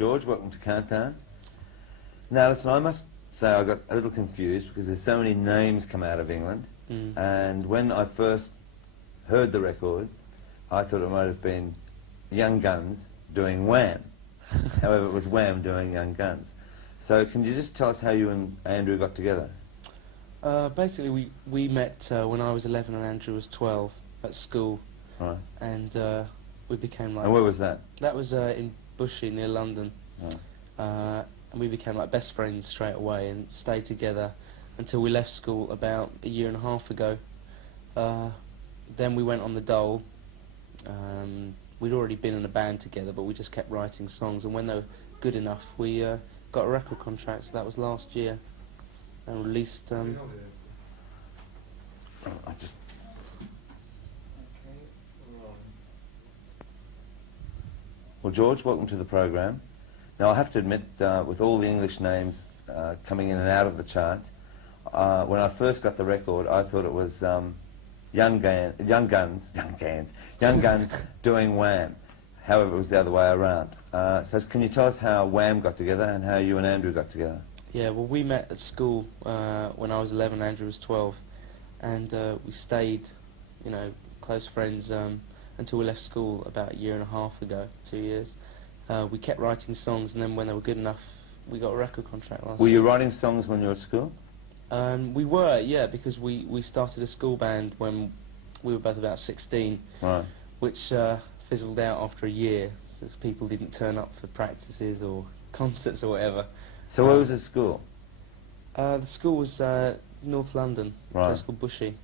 George, welcome to Countdown. Now listen, I must say I got a little confused because there's so many names come out of England, and when I first heard the record, I thought it might have been Young Guns doing Wham. However, it was Wham doing Young Guns. So can you just tell us how you and Andrew got together? Basically, we met when I was 11 and Andrew was 12 at school. Right. And we became like... And where was that? That was in Bushy, near London. Oh. And we became like best friends straight away and stayed together until we left school about a year and a half ago. Then we went on the dole. We'd already been in a band together, but we just kept writing songs, and when they were good enough, we got a record contract, so that was last year, and released... Well, George, welcome to the program. Now, I have to admit, with all the English names coming in and out of the charts, when I first got the record, I thought it was Young Guns doing Wham. However, it was the other way around. So can you tell us how Wham got together and how you and Andrew got together? Yeah, well, we met at school when I was 11, Andrew was 12, and we stayed, you know, close friends until we left school about a year and a half ago, 2 years. We kept writing songs, and then when they were good enough, we got a record contract last year. Were you writing songs when you were at school? We were, yeah, because we started a school band when we were both about 16, right, which fizzled out after a year, because people didn't turn up for practices or concerts or whatever. So where was the school? The school was North London, right, a place called Bushy.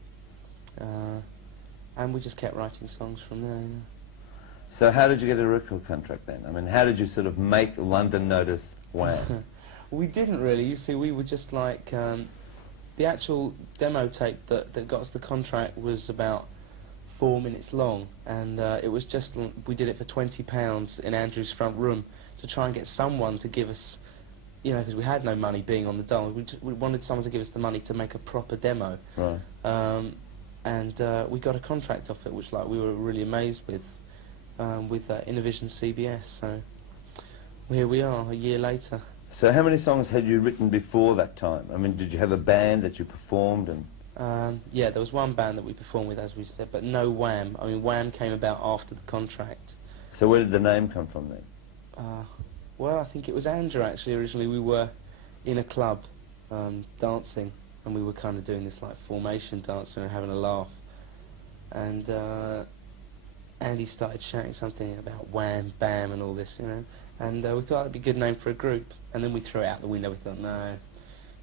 And we just kept writing songs from there, yeah. So how did you get a record contract then? I mean, how did you sort of make London notice Wham? We didn't really. You see, we were just like... the actual demo tape that got us the contract was about 4 minutes long, and it was just... we did it for £20 in Andrew's front room to try and get someone to give us... You know, because we had no money being on the dole. We wanted someone to give us the money to make a proper demo. Right. And we got a contract off it, which like we were really amazed with Innovision CBS. So here we are, a year later. So how many songs had you written before that time? I mean, did you have a band that you performed and... yeah, there was one band that we performed with, as we said, but no Wham. I mean, Wham came about after the contract. So where did the name come from then? Well, I think it was Andrew, actually. Originally we were in a club dancing, and we were kind of doing this like formation dancing and having a laugh. And Andy started shouting something about Wham, Bam and all this, you know. And we thought it'd be a good name for a group. And then we threw it out the window. We thought, no,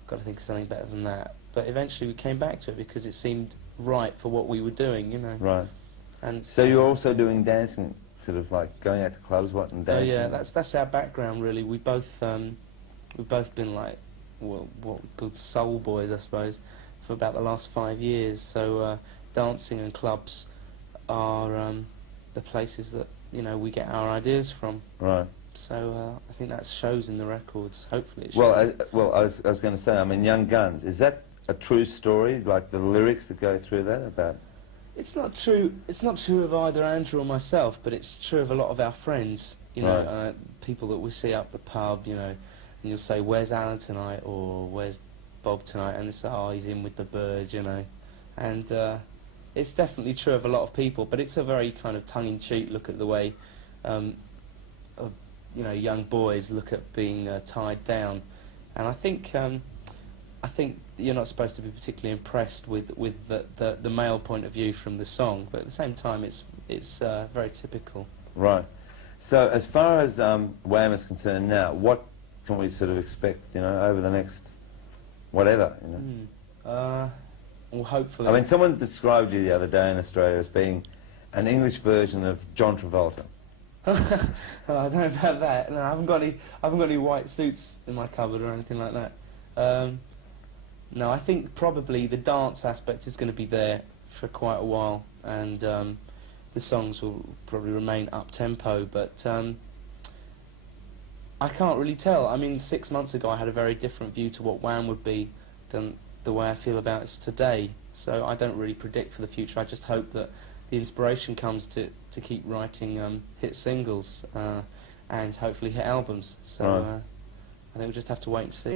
got to think of something better than that. But eventually we came back to it because it seemed right for what we were doing, you know. Right. And so you're also doing dancing, sort of like going out to clubs, and dancing? Oh yeah, that's our background really. We've both been like, well, what we call soul boys, I suppose, for about the last 5 years. So dancing and clubs are the places that, you know, we get our ideas from. Right. So I think that shows in the records. Hopefully it shows. Well, I was going to say, I mean, Young Guns, is that a true story, like the lyrics that go through that about? It's not true. It's not true of either Andrew or myself, but it's true of a lot of our friends. You know, right, people that we see up the pub. You know, and you'll say, "Where's Alan tonight?" or "Where's Bob tonight?" And they say, "Oh, he's in with the bird," you know. And it's definitely true of a lot of people, but it's a very kind of tongue-in-cheek look at the way, you know, young boys look at being tied down. And I think you're not supposed to be particularly impressed with the male point of view from the song, but at the same time it's very typical. Right. So as far as Wham is concerned now, what can we sort of expect, you know, over the next whatever, you know? Well, hopefully... I mean, someone described you the other day in Australia as being an English version of John Travolta. Oh, I don't know about that. No, I haven't got any white suits in my cupboard or anything like that. No, I think probably the dance aspect is going to be there for quite a while, and the songs will probably remain up-tempo, but I can't really tell. I mean, 6 months ago I had a very different view to what Wham would be than the way I feel about it today, so I don't really predict for the future. I just hope that the inspiration comes to keep writing hit singles, and hopefully hit albums. So Right. I think we'll just have to wait and see.